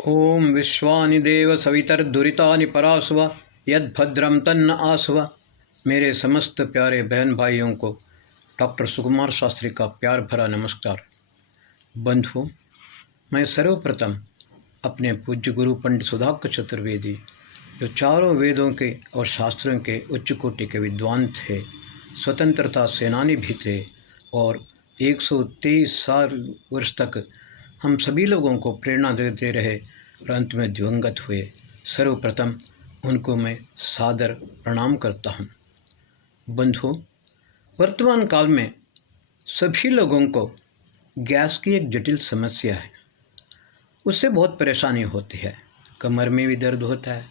ओम विश्वानि देव सवितर्दुरितानि परासुव यद्भद्रम तन्न आसुव। मेरे समस्त प्यारे बहन भाइयों को डॉक्टर सुकुमार शास्त्री का प्यार भरा नमस्कार। बंधुओं, मैं सर्वप्रथम अपने पूज्य गुरु पंडित सुधाकर चतुर्वेदी, जो चारों वेदों के और शास्त्रों के उच्च कोटि के विद्वान थे, स्वतंत्रता सेनानी भी थे और 123 वर्ष तक हम सभी लोगों को प्रेरणा देते रहे और अंत में दिवंगत हुए, सर्वप्रथम उनको मैं सादर प्रणाम करता हूँ। बंधुओं, वर्तमान काल में सभी लोगों को गैस की एक जटिल समस्या है। उससे बहुत परेशानी होती है। कमर में भी दर्द होता है,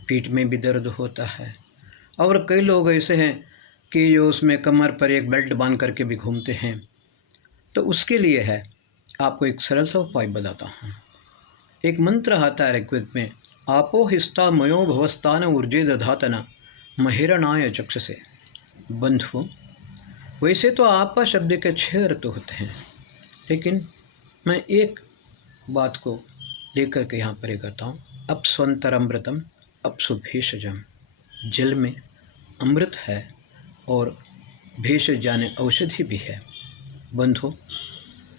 पीठ में भी दर्द होता है और कई लोग ऐसे हैं कि जो उसमें कमर पर एक बेल्ट बांध करके भी घूमते हैं। तो उसके लिए है आपको एक सरल सा उपाय बताता हूँ। एक मंत्र आता है ऋग्वेद में, आपो हिस्ता मयो भवस्तान ऊर्जे दधातना महिरणाय चक्षसे। बंधु, वैसे तो आपा शब्द के 6 अर्थ होते हैं, लेकिन मैं एक बात को लेकर के यहाँ पर ये करता हूँ। अपस्वंतरमृतम अपसु भेषजम। जल में अमृत है और भेषज यानी औषधि भी है। बंधु,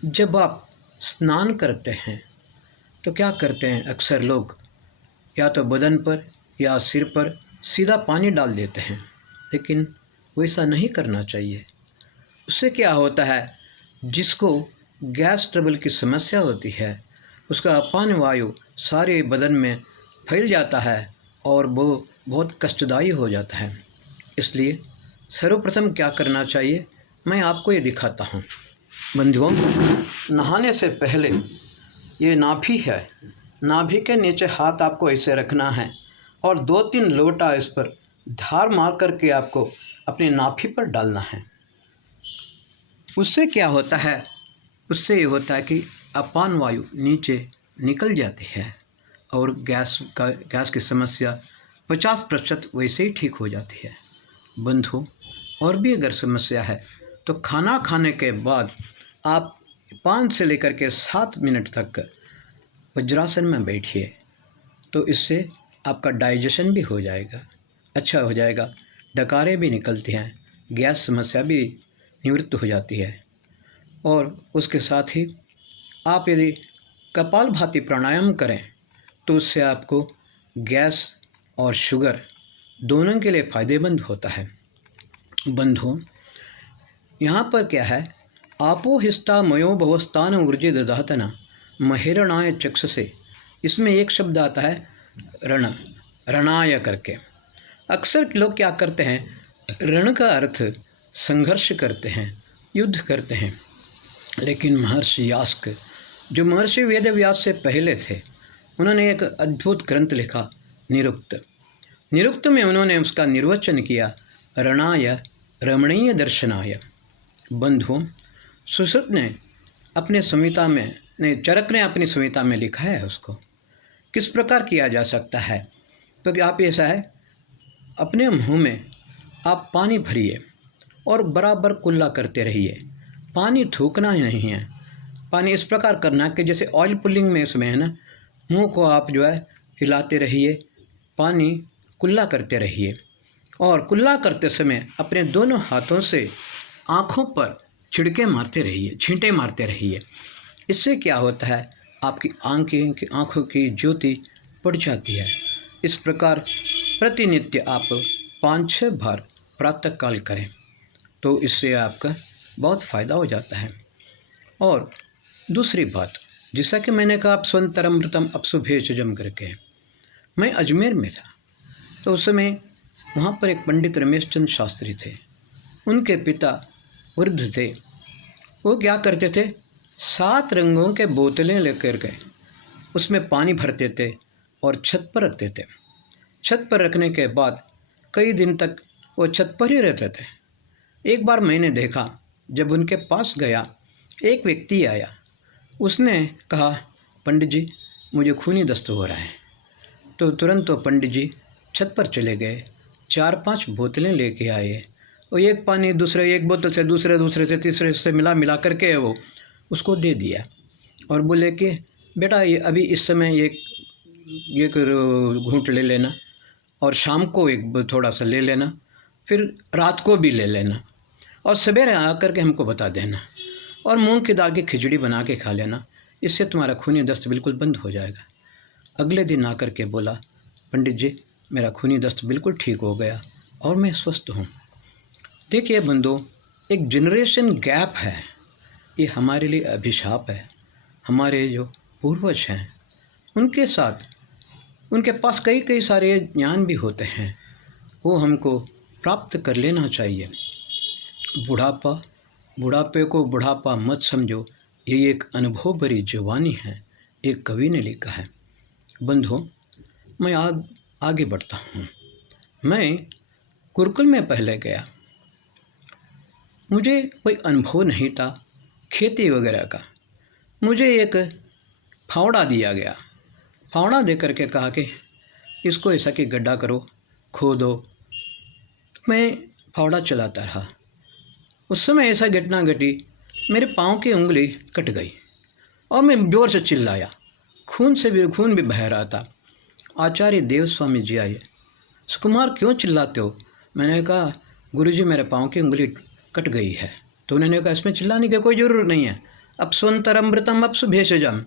जब आप स्नान करते हैं तो क्या करते हैं, अक्सर लोग या तो बदन पर या सिर पर सीधा पानी डाल देते हैं, लेकिन वैसा नहीं करना चाहिए। उससे क्या होता है, जिसको गैस ट्रबल की समस्या होती है उसका अपान वायु सारे बदन में फैल जाता है और वो बहुत कष्टदायी हो जाता है। इसलिए सर्वप्रथम क्या करना चाहिए, मैं आपको ये दिखाता हूँ। बंधुओं, नहाने से पहले ये नाभि है, नाभि के नीचे हाथ आपको ऐसे रखना है और 2-3 लोटा इस पर धार मार करके आपको अपनी नाभि पर डालना है। उससे क्या होता है, उससे ये होता है कि अपान वायु नीचे निकल जाती है और गैस की समस्या 50% वैसे ही ठीक हो जाती है। बंधु, और भी अगर समस्या है तो खाना खाने के बाद आप 5 से लेकर के 7 मिनट तक वज्रासन में बैठिए, तो इससे आपका डाइजेशन भी हो जाएगा, अच्छा हो जाएगा, डकारें भी निकलती हैं, गैस समस्या भी निवृत्त हो जाती है। और उसके साथ ही आप यदि कपालभाति प्राणायाम करें तो उससे आपको गैस और शुगर दोनों के लिए फ़ायदेमंद होता है। बंधुओं, यहाँ पर क्या है, आपो हिस्ता मयो भवस्तान ऊर्जे दधातना महिरणाय चक्षसे। इसमें एक शब्द आता है रण, रणाय करके। अक्सर लोग क्या करते हैं, रण का अर्थ संघर्ष करते हैं, युद्ध करते हैं, लेकिन महर्षि यास्क, जो महर्षि वेदव्यास से पहले थे, उन्होंने एक अद्भुत ग्रंथ लिखा, निरुक्त। निरुक्त में उन्होंने उसका निर्वचन किया, रणाय रमणीय दर्शनाय। बंधुओं, सुश्रुत ने अपने संहिता में चरक ने अपनी संहिता में लिखा है उसको किस प्रकार किया जा सकता है। तो आप ऐसा है, अपने मुँह में आप पानी भरिए और बराबर कुल्ला करते रहिए। पानी थूकना ही नहीं है, पानी इस प्रकार करना कि जैसे ऑयल पुलिंग में इसमें है ना, मुंह को आप जो है हिलाते रहिए, पानी कुल्ला करते रहिए और कुल्ला करते समय अपने दोनों हाथों से आँखों पर छिड़के मारते रहिए, छींटे मारते रहिए। इससे क्या होता है, आपकी आँखों की ज्योति बढ़ जाती है। इस प्रकार प्रतिनित्य आप 5-6 बार प्रातःकाल करें तो इससे आपका बहुत फ़ायदा हो जाता है। और दूसरी बात, जैसा कि मैंने कहा, आप स्वंतरमृतम अपसु भेषजम करके, मैं अजमेर में था तो उस समय वहाँ पर एक पंडित रमेश चंद्र शास्त्री थे। उनके पिता वृद्ध थे, वो क्या करते थे, 7 रंगों के बोतलें लेकर गए, उसमें पानी भरते थे और छत पर रखते थे। छत पर रखने के बाद कई दिन तक वो छत पर ही रहते थे। एक बार मैंने देखा, जब उनके पास गया, एक व्यक्ति आया, उसने कहा, पंडित जी मुझे खूनी दस्त हो रहा है। तो तुरंत तो पंडित जी छत पर चले गए, 4-5 बोतलें लेके आए और एक पानी एक बोतल से दूसरे से तीसरे से मिला करके वो उसको दे दिया और बोले कि बेटा ये अभी इस समय ये घूंट ले लेना, और शाम को एक थोड़ा सा ले लेना, फिर रात को भी ले लेना, और सवेरे आकर के हमको बता देना, और मूंग की दाल की खिचड़ी बना के खा लेना। इससे तुम्हारा खूनी दस्त बिल्कुल बंद हो जाएगा। अगले दिन आकर के बोला, पंडित जी मेरा खूनी दस्त बिल्कुल ठीक हो गया और मैं स्वस्थ हूँ। देखिए बंधु, एक जनरेशन गैप है, ये हमारे लिए अभिशाप है। हमारे जो पूर्वज हैं उनके साथ, उनके पास कई सारे ज्ञान भी होते हैं, वो हमको प्राप्त कर लेना चाहिए। बुढ़ापे को बुढ़ापा मत समझो, ये एक अनुभव भरी जवानी है, एक कवि ने लिखा है। बंधु, मैं आगे बढ़ता हूँ। मैं गुरुकुल में पहले गया, मुझे कोई अनुभव नहीं था खेती वगैरह का। मुझे एक फावड़ा दिया गया, फावड़ा दे करके कहा कि इसको ऐसा कि गड्ढा करो, खोदो। मैं फावड़ा चलाता रहा। उस समय ऐसा घटना घटी, मेरे पाँव की उंगली कट गई और मैं ज़ोर से चिल्लाया, खून भी बह रहा था। आचार्य देव स्वामी जी आए, सुकुमार क्यों चिल्लाते हो? मैंने कहा गुरुजी मेरे पाँव की उंगली कट गई है। तो उन्होंने कहा इसमें चिल्लाने की कोई ज़रूरत नहीं है, अब स्वंतरमृतम अपसु भेषजम।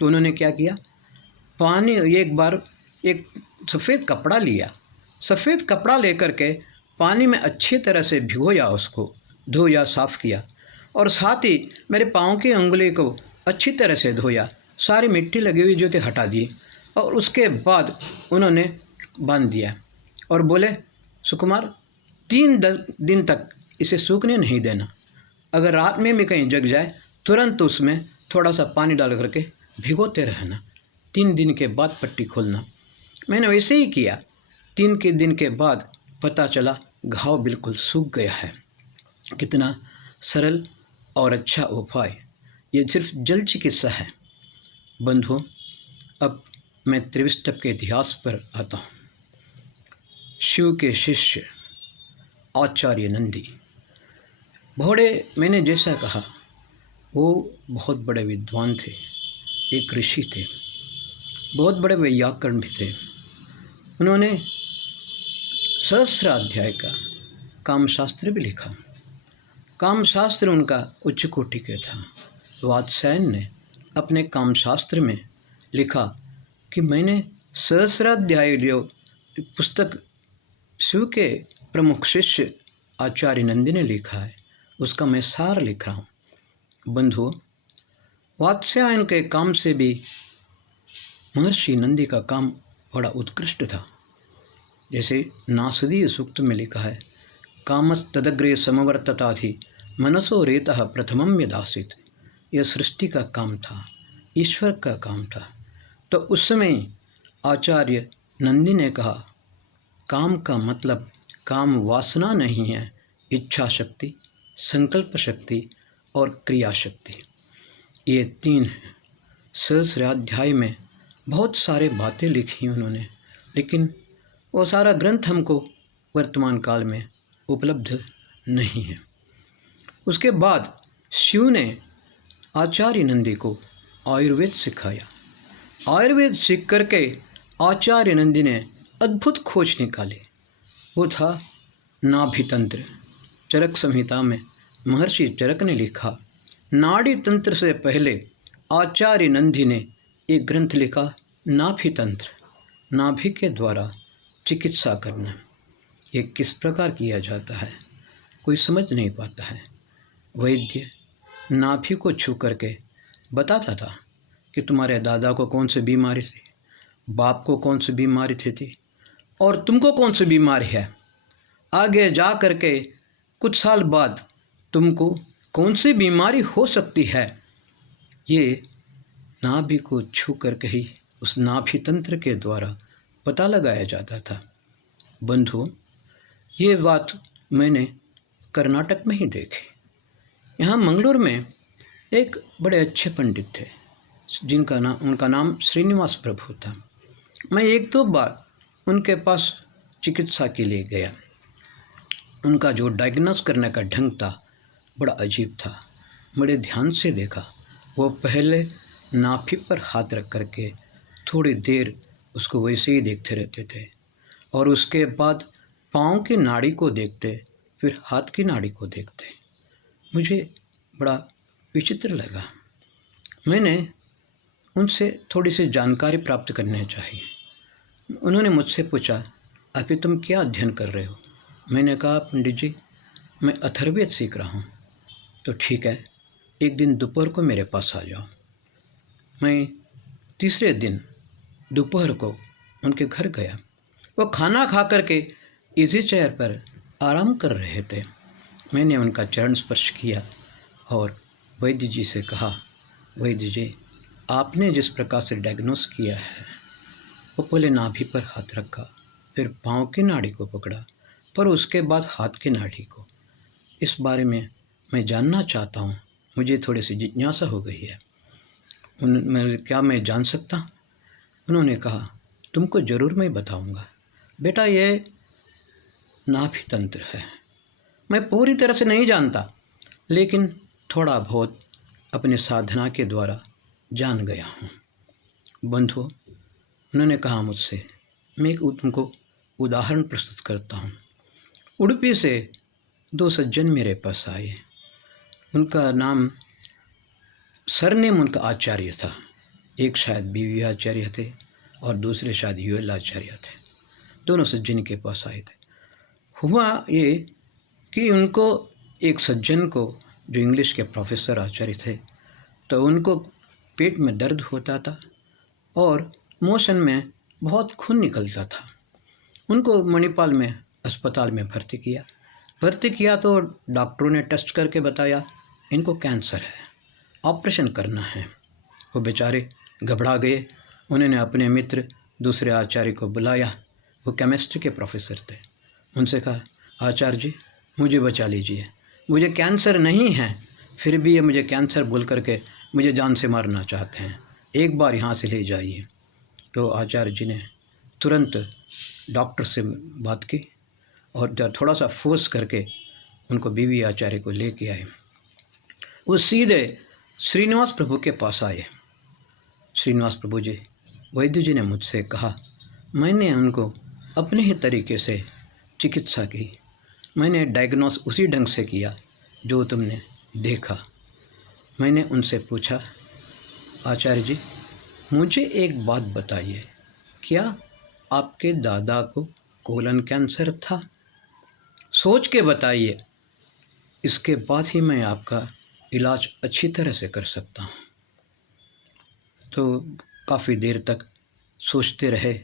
तो उन्होंने क्या किया, पानी एक बार एक सफ़ेद कपड़ा लिया, सफ़ेद कपड़ा लेकर के पानी में अच्छी तरह से भिगोया, उसको धोया, साफ़ किया, और साथ ही मेरे पाँव की उंगली को अच्छी तरह से धोया, सारी मिट्टी लगी हुई जो थी हटा दी, और उसके बाद उन्होंने बांध दिया और बोले सुकुमार 3 दिन तक इसे सूखने नहीं देना, अगर रात में भी कहीं जग जाए तुरंत उसमें थोड़ा सा पानी डाल करके भिगोते रहना, 3 दिन के बाद पट्टी खोलना। मैंने वैसे ही किया। 3 के दिन के बाद पता चला घाव बिल्कुल सूख गया है। कितना सरल और अच्छा उपाय, ये सिर्फ जल चिकित्सा है। बंधुओं, अब मैं त्रिविष्टप के इतिहास पर आता हूँ। शिव के शिष्य आचार्य नंदी, मैंने जैसा कहा वो बहुत बड़े विद्वान थे, एक ऋषि थे, बहुत बड़े वैयाकरण भी थे। उन्होंने सहस्राध्याय का कामशास्त्र भी लिखा। कामशास्त्र उनका उच्च कोटि का था। वात्स्यायन ने अपने कामशास्त्र में लिखा कि मैंने सहस्राध्याय जो पुस्तक शिव के प्रमुख शिष्य आचार्य नंदी ने लिखा है, उसका मैं सार लिख रहा हूँ। बंधुओं, वात्स्यायन के काम से भी महर्षि नंदी का काम बड़ा उत्कृष्ट था। जैसे नासदीय सूक्त में लिखा है, कामस तदग्रे समवर्तताधि मनसो रेतः प्रथमम यदासित। यह सृष्टि का काम था, ईश्वर का काम था। तो उस समय आचार्य नंदी ने कहा, काम का मतलब काम वासना नहीं है, इच्छा शक्ति, संकल्प शक्ति और क्रिया शक्ति, ये 3 हैं। सहस्राध्याय में बहुत सारे बातें लिखी उन्होंने, लेकिन वो सारा ग्रंथ हमको वर्तमान काल में उपलब्ध नहीं है। उसके बाद शिव ने आचार्य नंदी को आयुर्वेद सिखाया। आयुर्वेद सीख करके आचार्य नंदी ने अद्भुत खोज निकाली। वो था नाभि तंत्र। चरक संहिता में महर्षि चरक ने लिखा, नाड़ी तंत्र से पहले आचार्य नंदी ने एक ग्रंथ लिखा, नाभि तंत्र, नाभि के द्वारा चिकित्सा करना। ये किस प्रकार किया जाता है कोई समझ नहीं पाता है। वैद्य नाभि को छू करके बताता था कि तुम्हारे दादा को कौन सी बीमारी थी, बाप को कौन सी बीमारी थी और तुमको कौन सी बीमारी है। आगे जा करके कुछ साल बाद तुमको कौन सी बीमारी हो सकती है, ये नाभि को छू करके ही उस नाभि तंत्र के द्वारा पता लगाया जाता था। बंधुओं, ये बात मैंने कर्नाटक में ही देखी। यहाँ मंगलूर में एक बड़े अच्छे पंडित थे उनका नाम श्रीनिवास प्रभु था। मैं 1-2 बार उनके पास चिकित्सा के लिए गया। उनका जो डायग्नोस करने का ढंग था बड़ा अजीब था। बड़े ध्यान से देखा। वो पहले नाभि पर हाथ रख करके थोड़ी देर उसको वैसे ही देखते रहते थे और उसके बाद पाँव की नाड़ी को देखते, फिर हाथ की नाड़ी को देखते। मुझे बड़ा विचित्र लगा। मैंने उनसे थोड़ी सी जानकारी प्राप्त करनी चाहिए। उन्होंने मुझसे पूछा, अभी तुम क्या अध्ययन कर रहे हो? मैंने कहा, पंडित जी मैं अथर्ववेद सीख रहा हूँ। तो ठीक है, एक दिन दोपहर को मेरे पास आ जाओ। मैं तीसरे दिन दोपहर को उनके घर गया। वो खाना खा करके इजी चेयर पर आराम कर रहे थे। मैंने उनका चरण स्पर्श किया और वैद्य जी से कहा, वैद्य जी आपने जिस प्रकार से डायग्नोस किया है, वो पहले नाभि पर हाथ रखा, फिर पाँव की नाड़ी को पकड़ा, पर उसके बाद हाथ की नाड़ी को। इस बारे में मैं जानना चाहता हूँ, मुझे थोड़ी सी जिज्ञासा हो गई है। क्या मैं जान सकता? उन्होंने कहा, तुमको ज़रूर मैं बताऊँगा बेटा, ये नाभि तंत्र है। मैं पूरी तरह से नहीं जानता, लेकिन थोड़ा बहुत अपने साधना के द्वारा जान गया हूँ। बंधुओं, उन्होंने कहा मुझसे, मैं तुमको उदाहरण प्रस्तुत करता हूँ। उडुपी से दो सज्जन मेरे पास आए। उनका नाम, सरनेम उनका आचार्य था। एक शायद बीवी आचार्य थे और दूसरे शायद यूएल आचार्य थे। दोनों सज्जन के पास आए थे। हुआ ये कि उनको एक सज्जन को, जो इंग्लिश के प्रोफेसर आचार्य थे, तो उनको पेट में दर्द होता था और मोशन में बहुत खून निकलता था। उनको मणिपाल में अस्पताल में भर्ती किया तो डॉक्टरों ने टेस्ट करके बताया इनको कैंसर है, ऑपरेशन करना है। वो बेचारे घबरा गए। उन्होंने अपने मित्र दूसरे आचार्य को बुलाया, वो केमिस्ट्री के प्रोफेसर थे। उनसे कहा, आचार्य जी मुझे बचा लीजिए, मुझे कैंसर नहीं है, फिर भी ये मुझे कैंसर बोल करके मुझे जान से मारना चाहते हैं, एक बार यहाँ से ले जाइए। तो आचार्य जी ने तुरंत डॉक्टर से बात की और थोड़ा सा फोर्स करके उनको बीवी आचार्य को लेके आए। वो सीधे श्रीनिवास प्रभु के पास आए। श्रीनिवास प्रभु जी, वैद्य जी ने मुझसे कहा, मैंने उनको अपने ही तरीके से चिकित्सा की, मैंने डायग्नोस उसी ढंग से किया जो तुमने देखा। मैंने उनसे पूछा, आचार्य जी मुझे एक बात बताइए, क्या आपके दादा को कोलन कैंसर था? सोच के बताइए, इसके बाद ही मैं आपका इलाज अच्छी तरह से कर सकता हूँ। तो काफ़ी देर तक सोचते रहे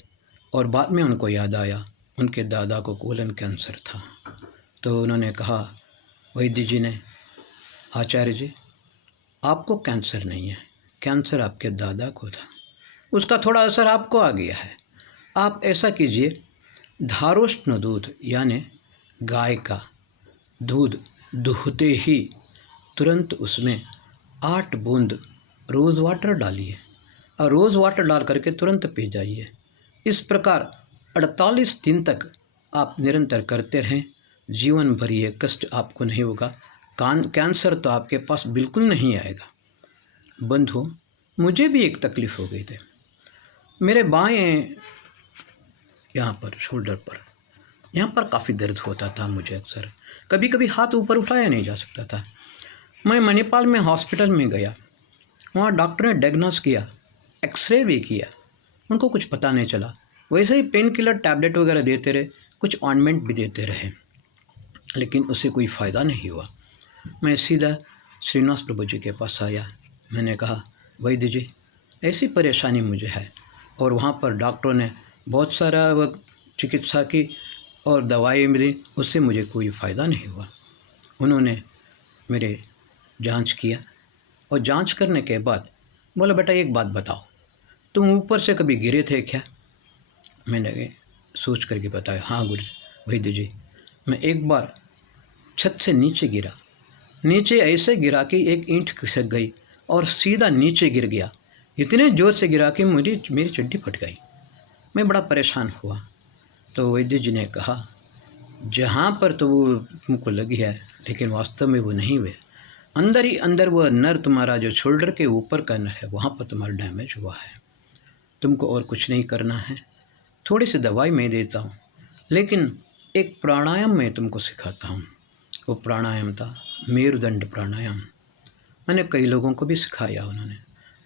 और बाद में उनको याद आया उनके दादा को कोलन कैंसर था। तो उन्होंने कहा, वैद्य जी ने, आचार्य जी आपको कैंसर नहीं है, कैंसर आपके दादा को था, उसका थोड़ा असर आपको आ गया है। आप ऐसा कीजिए, धारोष्ण दूध यानी गाय का दूध दूहते ही तुरंत उसमें 8 बूंद रोज़ वाटर डालिए और रोज़ वाटर डाल करके तुरंत पी जाइए। इस प्रकार 48 दिन तक आप निरंतर करते रहें, जीवन भर ये कष्ट आपको नहीं होगा, कैंसर तो आपके पास बिल्कुल नहीं आएगा। बंधु, मुझे भी एक तकलीफ़ हो गई थी। मेरे बाएं यहाँ पर शोल्डर पर, यहाँ पर काफ़ी दर्द होता था मुझे अक्सर, कभी कभी हाथ ऊपर उठाया नहीं जा सकता था। मैं मणिपाल में हॉस्पिटल में गया, वहाँ डॉक्टर ने डायग्नोस किया, एक्सरे भी किया, उनको कुछ पता नहीं चला। वैसे ही पेन किलर टैबलेट वगैरह देते रहे, कुछ ऑइंटमेंट भी देते रहे, लेकिन उससे कोई फ़ायदा नहीं हुआ। मैं सीधा श्रीनिवास प्रभु जी के पास आया। मैंने कहा, वैद्य जी ऐसी परेशानी मुझे है, और वहाँ पर डॉक्टरों ने बहुत सारा वो चिकित्सा की और दवाई मिली, उससे मुझे कोई फ़ायदा नहीं हुआ। उन्होंने मेरे जांच किया और जांच करने के बाद बोला, बेटा एक बात बताओ, तुम ऊपर से कभी गिरे थे क्या? मैंने सोच करके बताया, हाँ गुरु वैद्य जी, मैं एक बार छत से नीचे गिरा, नीचे ऐसे गिरा कि एक ईंट खिसक गई और सीधा नीचे गिर गया। इतने ज़ोर से गिरा कि मेरी चड्डी फट गई। मैं बड़ा परेशान हुआ। तो वैद्य जी ने कहा, जहाँ पर तो वो तुमको लगी है, लेकिन वास्तव में वो नहीं हुए, अंदर ही अंदर वह नर्व तुम्हारा जो शोल्डर के ऊपर का नर्व है वहाँ पर तुम्हारा डैमेज हुआ है। तुमको और कुछ नहीं करना है, थोड़ी सी दवाई मैं देता हूँ, लेकिन एक प्राणायाम मैं तुमको सिखाता हूँ। वो प्राणायाम था मेरुदंड प्राणायाम। मैंने कई लोगों को भी सिखाया उन्होंने।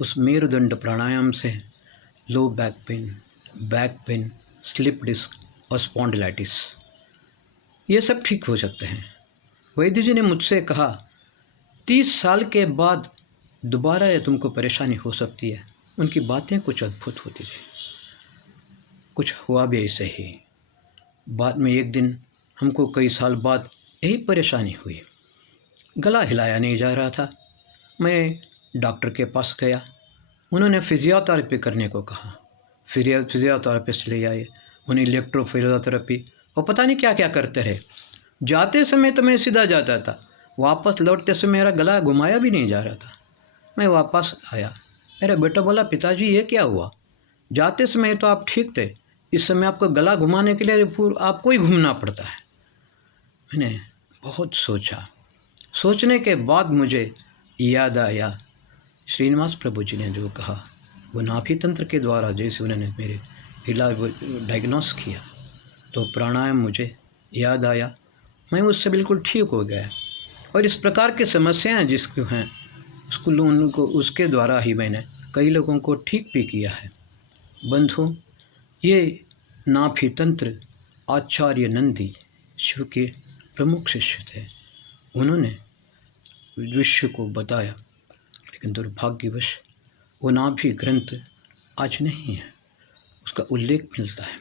उस मेरुदंड प्राणायाम से low back pain, slip disc और स्पॉन्डिलाइटिस ये सब ठीक हो सकते हैं। वैद्य जी ने मुझसे कहा 30 साल के बाद दोबारा ये तुमको परेशानी हो सकती है। उनकी बातें कुछ अद्भुत होती थी। कुछ हुआ भी ऐसे ही। बाद में एक दिन हमको कई साल बाद यही परेशानी हुई, गला हिलाया नहीं जा रहा था। मैं डॉक्टर के पास गया, उन्होंने फिजियोथेरेपी करने को कहा। फिजियोथेरेपिस्ट ले आए, उन्हें इलेक्ट्रोफिजियोथेरेपी और पता नहीं क्या क्या करते रहे। जाते समय तो मैं सीधा जाता था, वापस लौटते समय मेरा गला घुमाया भी नहीं जा रहा था। मैं वापस आया, मेरा बेटा बोला पिताजी ये क्या हुआ, जाते समय तो आप ठीक थे, इस समय आपको गला घुमाने के लिए आपको ही घूमना पड़ता है। मैंने बहुत सोचा, सोचने के बाद मुझे याद आया श्रीनिवास प्रभु जी ने जो कहा, वो नाभि तंत्र के द्वारा जैसे उन्होंने मेरे इलाज डायग्नोस किया, तो प्राणायाम मुझे याद आया। मैं उससे बिल्कुल ठीक हो गया। और इस प्रकार की समस्याएं जिसको हैं उनको उसके द्वारा ही मैंने कई लोगों को ठीक भी किया है। बंधु, ये नाभि तंत्र आचार्य नंदी शिव के प्रमुख शिष्य थे। उन्होंने विश्व को बताया, लेकिन दुर्भाग्यवश वो नाभि ग्रंथ आज नहीं है, उसका उल्लेख मिलता है।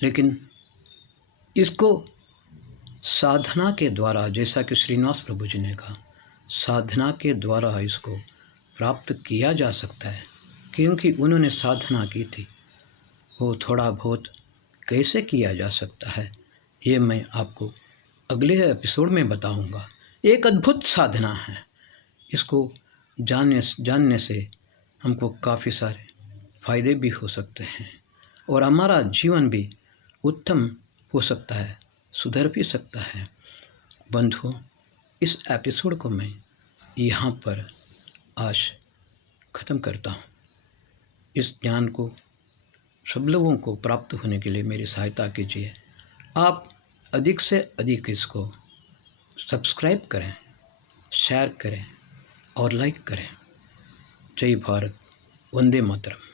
लेकिन इसको साधना के द्वारा, जैसा कि श्रीनिवास प्रभु जी ने कहा, साधना के द्वारा इसको प्राप्त किया जा सकता है, क्योंकि उन्होंने साधना की थी। वो थोड़ा बहुत कैसे किया जा सकता है ये मैं आपको अगले एपिसोड में बताऊंगा। एक अद्भुत साधना है, इसको जानने से हमको काफ़ी सारे फायदे भी हो सकते हैं और हमारा जीवन भी उत्तम हो सकता है, सुधर भी सकता है। बंधु, इस एपिसोड को मैं यहाँ पर आज ख़त्म करता हूँ। इस ज्ञान को सब लोगों को प्राप्त होने के लिए मेरी सहायता कीजिए। आप अधिक से अधिक इसको सब्सक्राइब करें, शेयर करें और लाइक करें। जय भारत, वंदे मातरम।